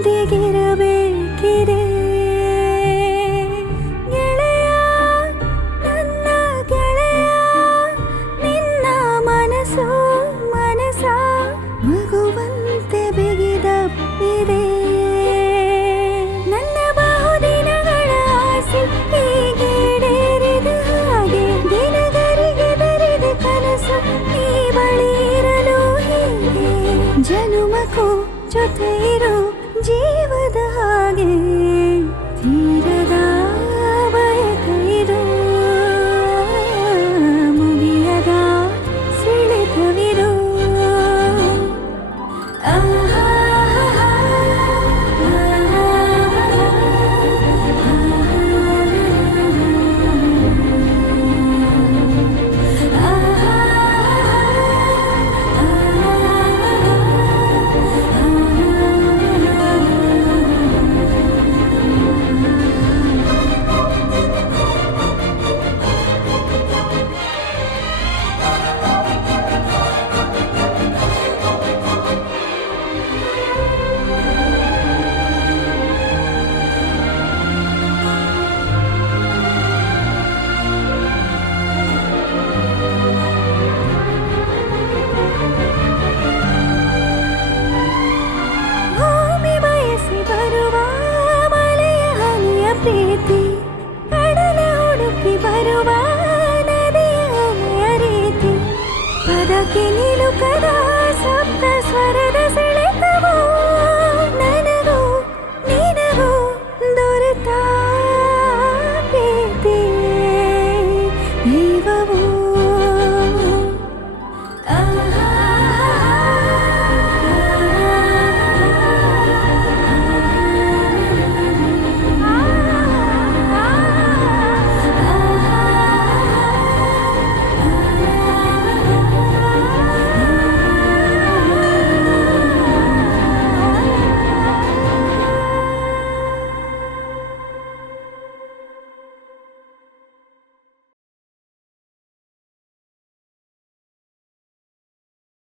ನಿನ್ನೊಂದಿಗಿರಬೇಕಿದೆ ಗೆಳೆಯ ನನ್ನ ಗೆಳೆಯ ನಿನ್ನ ಮನಸ್ಸು ಮನಸ ಮಗುವಂತೆ ಬಿಗಿದಪ್ಪಿದೆ ನನ್ನ ಬಹುದಿನಗಳ ಆಸೆ ಹೀಗೇಡೇರಿದ ಹಾಗೆ ದಿನಗರಿಗೆ ಬರೆದ ಕನಸು ಈ ಬಳಿ ಇರಲು ಹೀಗೆ ಜನುಮಕ್ಕೂ ಜೊತೆ ಇರೋ ಜೀವದ ಹಾಗೆ ತೀರದ ಬಯಕೆಯಿದು ಮುಗಿಯದ ಸೆಳೆತವಿದು